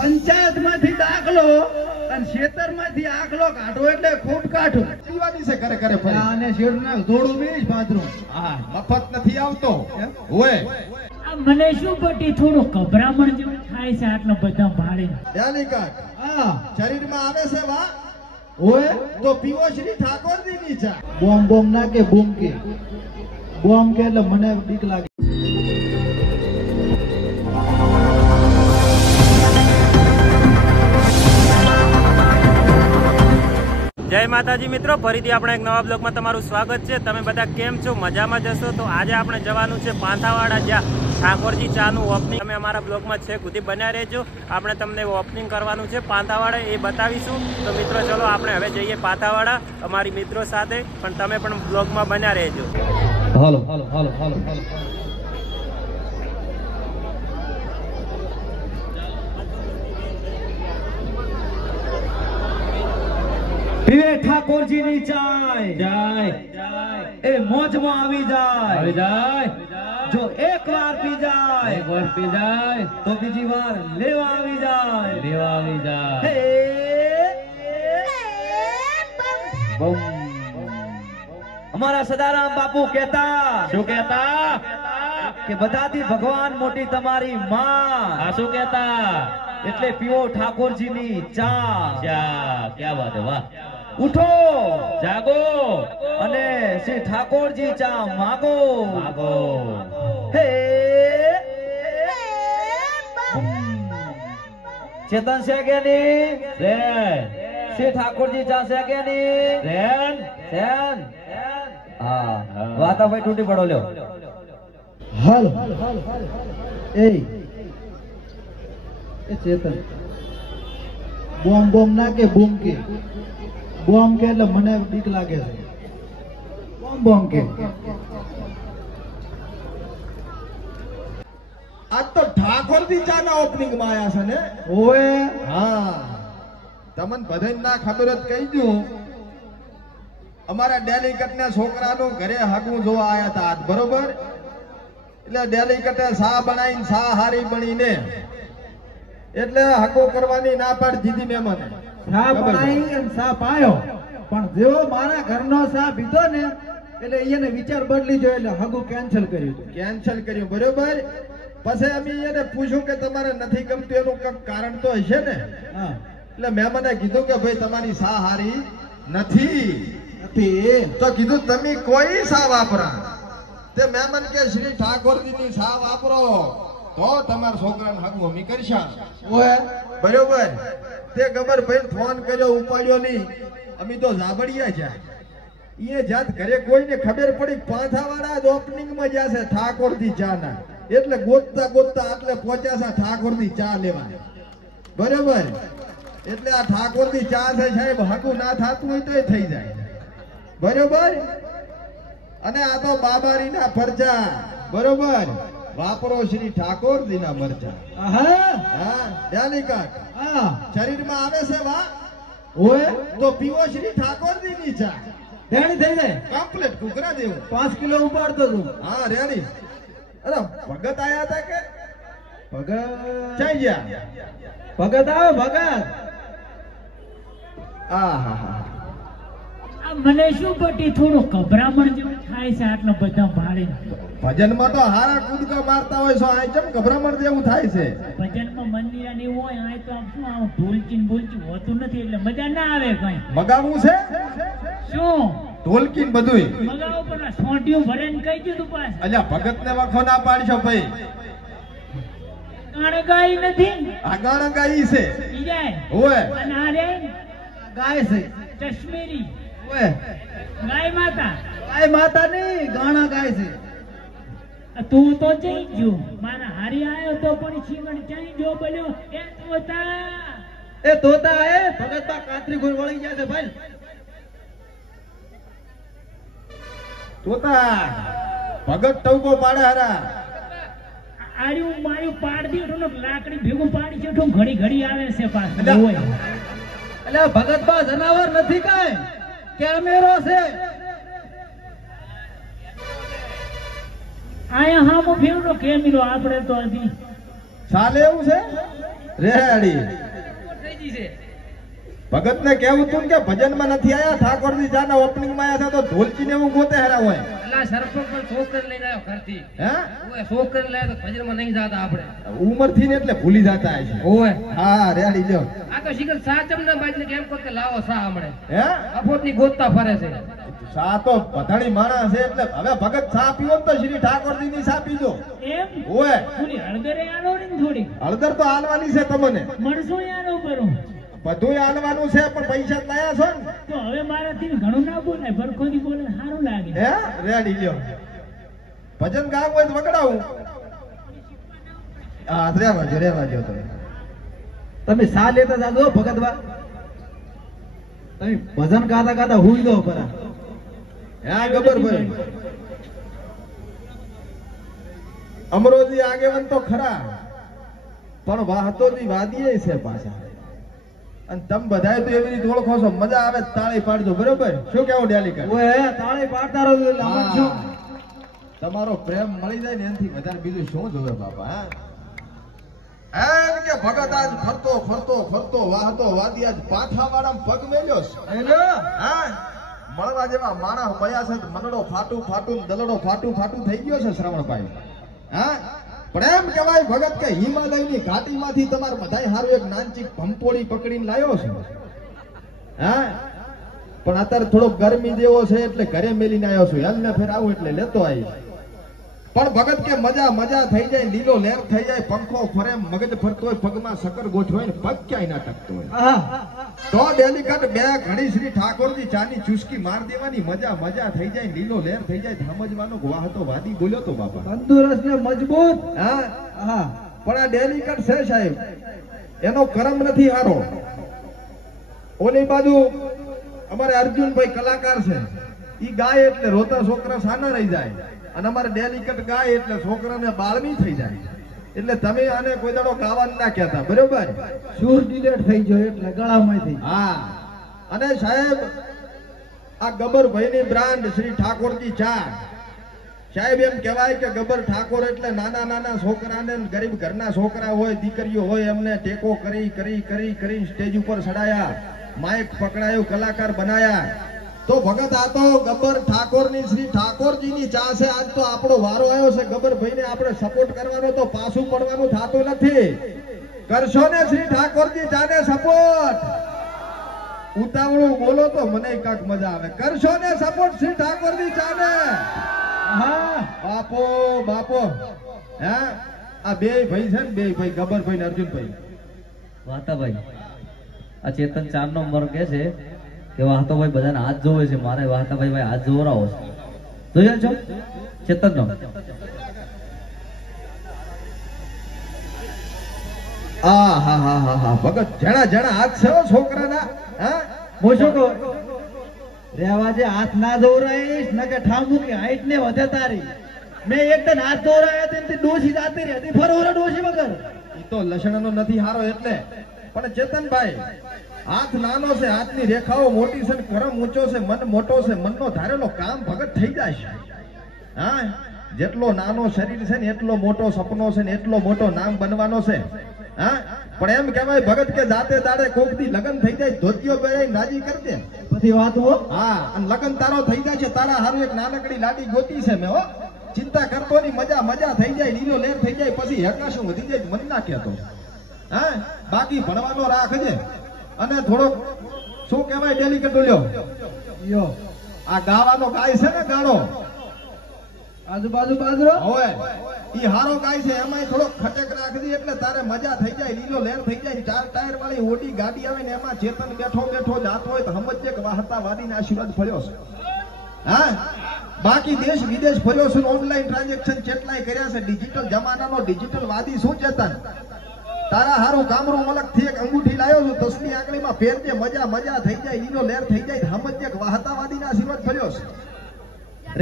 પંચાયત માંથી દાખલો અને ખેતર માંથી આખલો કાઢો એટલે ખૂબ કાઢો પીવાની છે કરે કરે ફરી અને શેરને જોડું બેસ પાથરું. હા મફત નથી આવતો ઓય મને શું પટી થોડું ગભરામણ જેવું થાય છે આટલો બધા ભાડે. ડેલિકટ હા શરીરમાં આવે છે વા ઓય તો પીવો શ્રી ઠાકોરજી ની ચા. બોમ બોમ ના કે બૂમ કે બોમ કે એટલે મને બીક લાગે. જય માતાજી મિત્રો, ફરીથી આપણે એક નવા બ્લોગમાં તમારું સ્વાગત છે. તમે બધા કેમ છો? મજામાં જશો? તો આજે આપણે જવાનું છે પાંથાવાડા, જ્યાં ઠાકોરજી ચાનું ઓપનિંગ. તમે અમારા બ્લોગમાં છે સુધી બન્યા રહેજો. આપણે તમને ઓપનિંગ કરવાનું છે પાંથાવાડા, એ બતાવીશું. તો મિત્રો ચલો આપણે હવે જઈએ પાંથાવાડા અમારી મિત્રો સાથે, પણ તમે પણ બ્લોગમાં બન્યા રહેજો. હાલો હાલો હાલો હાલો હાલો. પીવે ઠાકોરજી ની ચાય જાય એ મોજમાં આવી જાય જો એક વાર પી જાય તો બીજી વાર લેવા આવી જાય હે બમ. અમારા સદારામ બાપુ કહેતા શું કહેતા કે બધાથી ભગવાન મોટી તમારી માં. આ શું કહેતા? એટલે પીવો ઠાકોરજી ની ચા. ક્યાં વાત હે, વાહ. ઉઠો જાગો અને શ્રી ઠાકોરજી ચા માગો હે ચેતન છે કે નહીં? શ્રી ઠાકોરજી ચા છે કે નહીં? હા વાતા ભાઈ તૂટી પડો લ્યો. હાલ એ ચેતન બોમ બોમ ના કે બૂમ કે બોમ કે એટલે મને બીક લાગે છે. બોમ બોમ કે આજ તો ઠાકોરજી ચા ના ઓપનિંગ માં આયા છે ને. ઓએ હા તમને બધાને ના ખબર જ કહી દઉં, અમારા ડેલિકટ ના છોકરાનું ઘરે હગું જોવા આયા હતા આજ, બરોબર? એટલે ડેલિકટે સા બનાવીને સા હારી બનીને એટલે હગો કરવાની ના પાડી દીધી મેં મને. સા બનાવી અને સા પાયો, પણ જેવો મારા ઘરનો સા પીધો ને એટલે એને વિચાર બદલી ગયો એટલે હગું કેન્સલ કર્યું. બરોબર? પછી અમે એને પૂછ્યું કે તમારે નથી ગમતું એનું કંઈક કારણ તો હશે ને. હા એટલે મેં મને કીધું કે ભાઈ તમારી સા હારી નથી. તો કીધું તમે કોઈ સા વાપરા. તે મેં મને કે શ્રી ઠાકોરજી ની સા વાપરો તો તમારા છોકરાને હગું અમે કરશા. ઓએ બરોબર? તે ગબર ભાઈ ફોન કર્યો, ઉપાડ્યો નહીં. અમે તો જાબડિયા છે. એ જાત ઘરે કોઈને ખબર પડી પાંથાવાડા જ ઓપનિંગ માં જશે ઠાકોરજી ચા ના, એટલે ગોતતા ગોતતા આટલે પહોંચ્યા છે ઠાકોરજી ચા લેવા. બરોબર? એટલે આ ઠાકોરજી ચા છે સાહેબ, હકું ના થતું હોય તો થઈ જાય. બરોબર? અને આ તો બાબારી ના પરચા. બરોબર? વાપરો શ્રી ઠાકોરજી ના મરચા. હા ડેલિકટ શરીરમાં આવે છે વા ઓએ તો પીવો શ્રી ઠાકોરજી ની ચા. રેડી થઈ જાય કમ્પ્લીટ કુકરા જેવું. 5 કિલો ઉપાડતો તું. હા રેડી. અરે ભગત આયા હતા કે ભગત ચાઈ ગયા? ભગત આવો ભગત. મને શું પટી થોડું ગભરામણ જેવું થાય છે આટલો બધા ભાડે. ભજનમાં તો હારા કૂદકા મારતા હોય છો, આ કેમ ગભરામણ જેવું થાય છે? ભજનમાં મંદિર ને એવું હોય, આ તો આમ શું આમ ઢોલકી હોતું નથી એટલે મજા ના આવે કઈ. મગાવવું છે શું ઢોલકી ને બધું? મગાવો પણ આ સોંટિયું ભરીને કહી દીધું પાસ. અલ્યા ભગત ને વખો ના પાડશો ભાઈ. ગાણે ગાઈ નથી, આ ગાણા ગાઈ છે. ઈ જાય ઓય અને આ રે ગાય છે. કાશ્મીરી ઓએ ગાય માતા. ગાય માતા નહીં, ગાણા ગાય છે. તું તો જઈ ગયો, મારા હારી આવ્યો તો પણ શીંગણ ચાઈ જો બન્યો એ તોતા એ ભગત બા કાતરી ગોળ વળી ગયા છે ભાઈ. તોતા ભગત ટવકો પાડે હારા. આર્યું માર્યું પાડ દીધું ને લાકડી ભેગું પાડી છે, ઘડી ઘડી આવે છે પાછું. એટલે ભગત બા જનાવર નથી કાંઈ, કેમેરો છે. આયા હામો ફેરનો કેમેરો આપણે તો હજી ચાલે એવું છે? રેડી થઈ ગઈ છે. ભગત ને કેવું તું કે ભજન માં નથી આયા ઠાકોરજી જાના ઓપનિંગ માં આયા હતા તો ઢોલકી ને એવું ગોતે હેરા હોય અલા સરપંચ પણ છોકરી લઈને આવ્યો ઘરથી. હે ઓય છોકરી લાવ્યો તો ભજનમાં નહીં જાતા આપણે. ઉંમર થી ને એટલે ભૂલી જતા હશે ઓય હા રેડી લ્યો આ તો શીખર સાચમ ના બાજને કેમ કહો કે લાવો સા હમણે હે અફોટ ની ગોતતા ફરે છે. સા તો પથાણી માણસ છે એટલે હવે ભગત સા પીવો તો શ્રી ઠાકોરજી ની સા પીજો એમ ઓય થોડી હળદરે આલો ને થોડી હળદર તો આલવાની છે તમને મરસો આલો કરું બધું આલવાનું છે પણ પૈસા લાયા છો ને તો હવે મારાથી ઘણું ના બોલાય ભરખોથી બોલે સારું લાગે. હે રેડી લ્યો ભજન ગાવું હોય તો વગડાવું હા રેવા જો તમે સા લેતા જાજો ભગતવા તમે ભજન ગાતા ગાતા હુઈ દો પરા હા ગબરભાઈ અમરોજી આગેવાન તો ખરા પણ વાહતોજી વાદીએ છે પાછા અને તમે બધાય તો એવી રીતે ઓળખો છો મજા આવે તાળી પાડજો બરોબર શું કેવું ડેલી કર ઓએ તાળી પાડતા રહો તમારો પ્રેમ મળી જાય ને એનાથી વધારે બીજું શું જોવે બાપા હા એમ કે ભગત આજ ફરતો ફરતો ફરતો વાહતો વાદી આજ પાથાવાળામાં પગ મેલ્યો છે હા મળવા જેવા માણસ મળ્યા છે મનડો ફાટું ફાટું દલડો ફાટું ફાટું થઈ ગયો છે શ્રવણભાઈ હા પણ એમ કહેવાય ભગત કે હિમાલયની ઘાટીમાંથી તમારે બધાય હારું એક નાનચીક ભંપોળી પકડીને લાવ્યો છે હા પણ અત્યારે થોડો ગરમી જેવો છે એટલે ઘરે મેલીને આવ્યો છું હેલ ને ફેર આવું એટલે લેતો આવી પણ ભગત કે મજા મજા થઈ જાય લીલો લેર થઈ જાય પંખો ફરે મગજ ફરતો હોય પગમાં સકર ગોઠ હોય ને પગ ક્યાંય ના ટકતો હોય તો ડેલિકટ બે ઘડી શ્રી ઠાકોરજી ચાની ચુસ્કી માર દેવાની મજા મજા થઈ જાય લીલો લેર થઈ જાય સમજવાનો વાહતો વાદી બોલ્યો તો બાપા તંદુરસ્ત ને મજબૂત હા હા પણ આ ડેલિકટ છે સાહેબ એનો કર્મ નથી હારો ઓલી બાજુ અમારે અર્જુનભાઈ કલાકાર છે ઈ ગાય એટલે રોતા છોકરા સાના રહી જાય અને અમારે ડેલિકટ ગાય એટલે છોકરાને બાળમી થઈ જાય એટલે તમે આને કોઈ દાડો ગાવાનું ના કહેતા બરોબર સુર ડિલેટ થઈ ગયો એટલે ગળામાંથી હા અને સાહેબ આ ગબરભાઈ ની બ્રાન્ડ શ્રી ઠાકોરજી ચા સાહેબ એમ કહેવાય કે ગબર ઠાકોર એટલે નાના નાના છોકરાને ગરીબ ઘરના છોકરા હોય દીકરીઓ હોય એમને ટેકો કરી કરી કરી કરી સ્ટેજ ઉપર ચડાયા માઇક પકડાયું કલાકાર બનાયા તો ભગત આ તો ગબર ઠાકોર ની શ્રી ઠાકોરજી ની ચા છે આજ તો આપણો વારો આવ્યો છે ગબરભાઈ ને આપણે સપોર્ટ કરવાનો તો પાછું પડવાનું થતું નથી કરશો ને શ્રી ઠાકોરજી ચા ને સપોર્ટ ઉતાવળું બોલો તો મને કાંક મજા આવે કરશો ને સપોર્ટ શ્રી ઠાકોરજી ચા ને હા બાપો બાપો હા આ બે ભાઈ છે ને બે ભાઈ ગબરભાઈ ને અર્જુનભાઈ વાતાભાઈ આ ચેતન ચાર નો મર કે છે કે વાહતાભાઈ બધાને હાથ જોવે છે મારે વાહતાભાઈ ભાઈ હાથ જોવરાવો છે જોયા છો ચેતન નો આ હા હા હા હા ભગત જણા જણા હાથ છે છોકરાના હા હું શું કહું રેવાજે હાથ ના દોરાઈશ ન કે ઠામુ કે હાઈટ ને વધે તારી મેં એકદમ હાથ દોરાયા તેનથી ડોસી જાતી રહી હતી ફરોરા ડોસી વગર ઈ તો લસણનો નથી હારો એટલે પણ ચેતનભાઈ હાથ નાનો છે હાથની રેખાઓ મોટી છે કરમ ઊંચો છે મન મોટો છે મનનો ધારેલો કામ ભગત થઈ જાય હા જેટલો નાનો શરીર છે ને એટલો મોટો સપનો છે ને એટલો મોટો નામ બનવાનો છે હા પણ એમ કહેવાય ભગત કે જાતે દાડે કોક દી લગન થઈ જાય ધોતિયો પહેરાઈ રાજી કરી દે બધી વાત હો હા અને લગન તારો થઈ જાય છે તારા હારું એક નાનકડી લાડી ગોતી છે મેં હો ચિંતા કરતો ની મજા મજા થઈ જાય લીલો લેર થઈ જાય પછી હેકાશું વધી જાય મન ના કહેતો હા બાકી ભણવાનો રાખજે અને થોડોક શું કહેવાય ડેલિકેટ બોલ્યો યો આ ગાવાનો ગાય છે ને ગાળો આજુબાજુ બાજરો હવે ઈ હારો ગાય છે એમાં થોડોક ખટેક રાખજે એટલે તારે મજા થઈ જાય લીલો લેર થઈ જાય ચાર ટાયર વાળી ઓડી ગાડી આવે ને એમાં ચેતન બેઠો બેઠો જાતો હોય તો સમજજે કે વાહતા વાદીને આશીર્વાદ ફર્યો છે હા બાકી દેશ વિદેશ ફર્યો છે ઓનલાઈન ટ્રાન્ઝેક્શન કેટલાય કર્યા છે ડિજિટલ જમાનાનો ડિજિટલ વાદી શું ચેતન તારા હારું કામરું મલક થી એક અંગૂઠી લાયો છું તસની આંગળીમાં ફેરજે મજા મજા થઈ જાય લીલો લેર થઈ જાય સમજજે કે વાહતાવાદીના આશીર્વાદ ફર્યો છે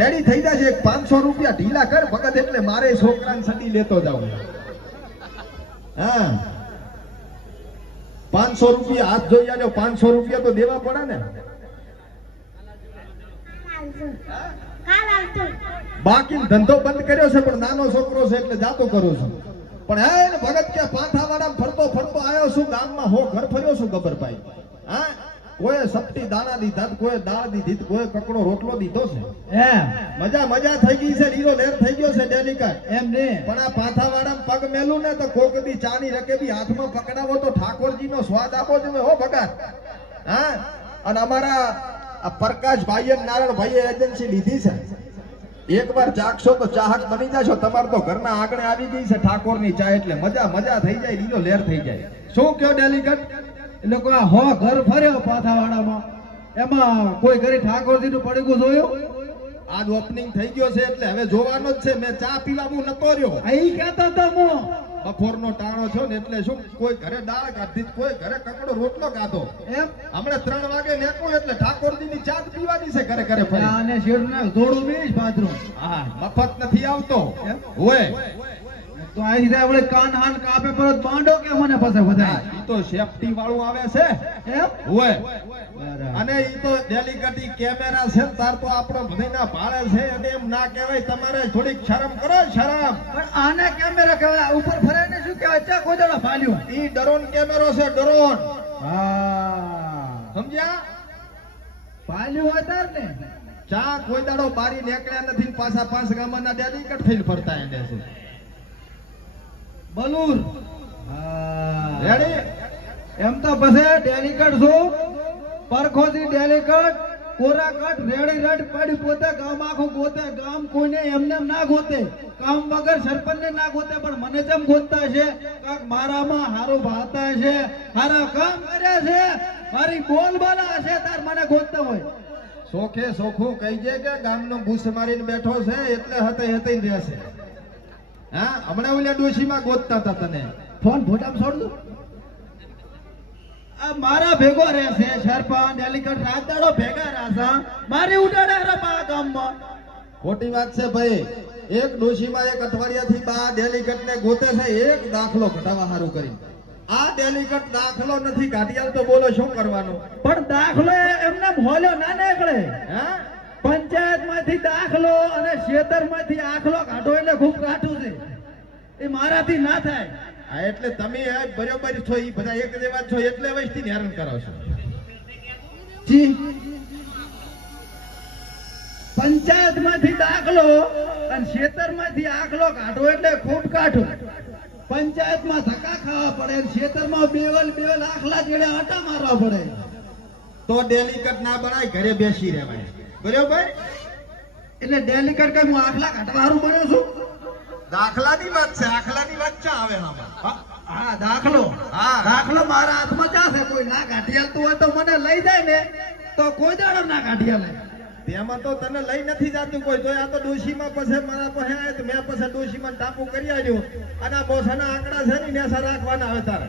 રેડી થઈ જાય છે 500 રૂપિયા ઢીલા કર ભગત એટલે મારે છોકરાને સડી લેતો જાઉં હા 500 રૂપિયા હાથ જોઈ આજો 500 રૂપિયા તો દેવા પડે ને બાકી ધંધો બંધ કર્યો છે પણ નાનો છોકરો છે એટલે જાતો કરું છું પણ હે ને ભગત કે પાંથાવાડા ફરતો ફરતો આવ્યો છું ગામમાં હો ઘર ફર્યો છું ગબરભાઈ. હા, કોઈ સપટી દાણા દીધા, કોઈ દાળ દીધી, કોઈ કકડો રોટલો દીધો છે. મજા થઈ ગઈ છે, લીલો લેર થઈ ગયો છે ડેલિકા એમ ને. પણ આ પાંથાવાડામાં પગ મેલું ને તો કોક દી ચાની રકેબી હાથમાં પકડાવો તો ઠાકોરજીનો સ્વાદ આપો તમે હો ભગત. હા, અને અમારા આ પ્રકાશભાઈ અને નારાયણભાઈએ એજન્સી લીધી છે. એકવાર ચાખશો તો ચાહક બની જશો. તમારે તો ઘરના આંગણે આવી ગઈ છે ઠાકોરની ચા, એટલે મજા થઈ જાય, લીલો લેર થઈ જાય. શું કયો ડેલિકેટ? એ લોકો આ હો ઘર ફર્યો પાંથાવાડામાં, એમાં કોઈ ઘરે ઠાકોરજી નું પડેગું જોયું? આજ ઓપનિંગ થઈ ગયો છે એટલે હવે જોવાનો જ છે. મેં ચા પીવાનું નતો રહ્યો. અહીં કહેતો તો હું બપોરનો ટાણો છો ને એટલે શું કોઈ ઘરે દાળ કાઢી, કોઈ ઘરે કકડો રોટલો ખાધો. એમ હમણાં 3 વાગે નેકો એટલે ઠાકોરજી ની ચા પીવાની છે ઘરે ઘરે ફરી. અને શેરને જોડું બેસ પાથરું. હા, મફત નથી આવતો. હોય તો અહીં જાય આપણે કાન હાન કાપે પરત બાંડો કે મને પાસે બધા. ઈ તો સેફટી વાળું આવે છે. એમ હોય અને ઈ તો ડેલિકેટી કેમેરા છે તાર તો આપણો બધાના ભાળે છે. અને એમ ના કહેવાય, તમારે થોડીક શરમ કરો, શરમ. પણ આને કેમેરા કહેવાય, ઉપર ફરે ને શું કહેવાય? ચા કોઈ દાડો ફાલ્યું. ઈ ડરોન કેમેરો છે, ડરોન. હા, સમજ્યા? ફાલ્યું હોય તાર ને. ચા કોઈ દાડો બારી નીકળ્યા નથી, પાછા 5 ગામના ડેલિકેટ થઈને ફરતા એને છે. બલુર રેડી? એમ તો પછી ડેલિકેટ છું, પરખોથી ડેલિકેટ, કોરાકટ, રેડી રેડ પડી પોતે ગામ આખું ગોતે. ગામ કોઈને એમને ના ગોતે, કામ વગર સરપંચ ને ના ગોતે, પણ મને જેમ ગોતતા છે કાક મારામાં હારું ભાતા છે, હારા કામ કર્યા છે, મારી બોલ બોલા છે, તાર મને ગોતતા હોય. સોખે સોખું કહી છે કે ગામનો બૂસ મારીને બેઠો છે એટલે હતે રહેશે. હા, હમણાં ઓલા ડોશીમાં ગોતતા હતા તને. ફોન ફોટામાં છોડ દો. આ મારા ભેગો રહેશે સરપંચ ડેલિકેટ, રાત દાડો ભેગા રહેશે, મારી ઉડાડે રપા ગામમાં. ખોટી વાત છે ભાઈ. એક ડોશીમાં એક અઠવાડિયાથી બા ડેલિકેટ ને ગોતે છે એક દાખલો ઘટાવા સારું કરી. આ ડેલિકેટ દાખલો નથી કાઢી તો બોલો શું કરવાનું? પણ દાખલો એમને હોલ્યો ના નીકળે. હા, પંચાયત માંથી દાખલો અને ખેતર માંથી આખલો કાઢો એટલે ખૂબ કાઠું છે, એ મારાથી ના થાય. હા, એટલે તમે બરોબર છો, ઈ બધા એક જેવા છો એટલે વસ્તી હેરાન કરો છો. જી, પંચાયત માંથી દાખલો અને ખેતર માંથી આખલો કાઢો એટલે ખૂબ કાઠું. પંચાયત માં ધક્કા ખાવા પડે, ખેતર માં બેવલ આખલા જેડે આટા મારવા પડે. તો ડેલિકેટ ના બનાય, ઘરે બેસી રહેવાય. બરોબર? એટલે ડેલિકેટ કઈ હું આખલા કાઢવા હારું બન્યો છું? દાખલાની વાત છે. આખલાની વાત ચા આવે આમાં? હા, દાખલો. હા, દાખલો મારા હાથમાં જાશે. કોઈ ના કાઢી આલતું હોય તો મને લઈ જાય ને તો કોઈ દાડો ના કાઢી આલે. તેમાં તો તને લઈ નથી જાતું કોઈ. તો આ તો ડોશીમાં પછી મારા પાસે આવે તો મેં પછી ડોશીમાં ટાપુ કરી આવ્યો. અને આ બોસાના આંકડા છે ને નેસા રાખવાના આવે તારે.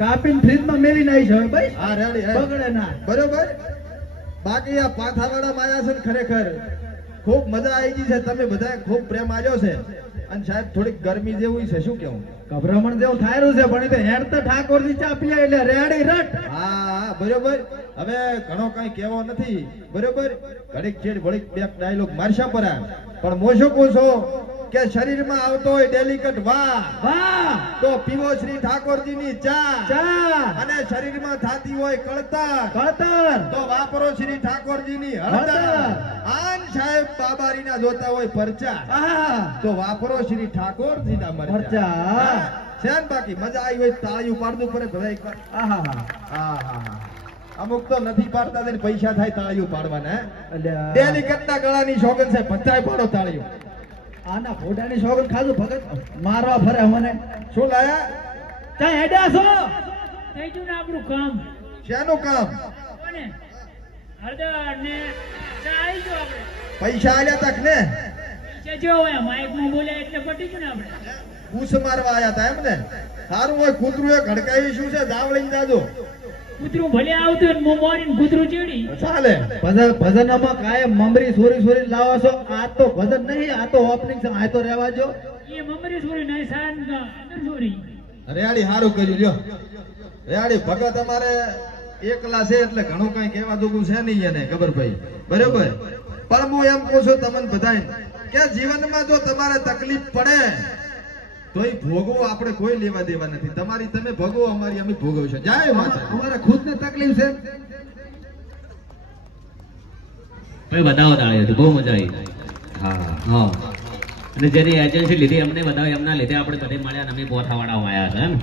કાપીને ફ્રીજમાં મેલી નાઈ છે ભાઈ. હા, રેડી. બગડે ના. બરોબર? બાકી આ પાંથાવાડા માયા છે ને ખરેખર ખૂબ મજા આવી ગઈ છે. તમે બધા ખૂબ પ્રેમ આવ્યો છે. અને સાહેબ થોડીક ગરમી જેવું છે, શું કેવું? ગભરામણ જેવું થાયરું છે, પણ એ તો હેડ તો ઠાકોરજી ચા પીએ એટલે રેડી રટ. હા, બરોબર. હવે ઘણો કઈ કહેવો નથી. બરોબર? ઘડીક ચેડ ઘડીક બે ડાયલોગ મારશા પર. પણ મોશો કોશો કે શરીરમાં આવતો હોય ડેલિકેટ વાહ વાહ તો પીવો શ્રી ઠાકોરજીની ચા. ચા અને શરીરમાં થાતી હોય કળતર કળતર તો વાપરો શ્રી ઠાકોરજીની હળદર. આન સાહેબ બાબારીના જોતા હોય પરચા આહા તો વાપરો શ્રી ઠાકોરજીના મરચા. મરચા. શેન બાકી મજા આવી હોય તાળીઓ પાડવું પડે બધા એકવાર. આહા આહા. અમુક તો નથી પાડતા ને પૈસા થાય તાળીઓ પાડવાના. અલ્યા ડેલિકેટના ગળાની સોગન છે, બધાય પાડો તાળીઓ. આના ફોટાની સોગન ખાધું ભગત મારવા ફરે મને. શું લાયા? ત્યાં હેડ્યા છો? થઈ ગયું ને આપણું કામ. શેનું કામ? કોને? હળદર ને ચા આવી ગયો આપણે. પૈસા આલ્યા તક ને પૈસા જો હોય માઇકમાં બોલ્યા એટલે પટી ગયું ને આપણે. પૂછ મારવા આયા તા એમ ને? સારું હોય કૂતરું એ ઘડકાવી શું છે દાવ લઈને જાજો. કૂતરું ભલે આવતું ને મોરીને કૂતરું ચડી. ચાલે. ભજનમાં કાયમ મમરી સોરી લાવો છો. આ તો ભજન નહીં, આ તો ઓપનિંગ છે. આ તો રહેવા જો. એ મમરી સોરી નહીં સાન અંદર સોરી. રેડી સારું કર્યું લ્યો. રેડી ભગત અમારે એકલા છે એટલે ઘણું કઈ કહેવા દુગું છે નહીં એને ખબર ભાઈ. બરોબર? પણ હું એમ કહું છું તમને બધાને કે જીવનમાં જો તમારે તકલીફ પડે તોય ભોગવો આપણે કોઈ લેવા દેવા નથી. તમારી તમે ભોગવો, અમારી અમે ભોગવશું. જય માતા. અમારે ખુદને તકલીફ છે. ભાઈ બતાવો તાળી હતી, બહુ મજા આવી. હા હા, અને જેની એજન્સી લીધી એમને બતાવી, એમના લીધે આપણે બધે મળ્યા અને અમે પોથાવાળા આવ્યા હતા એમ.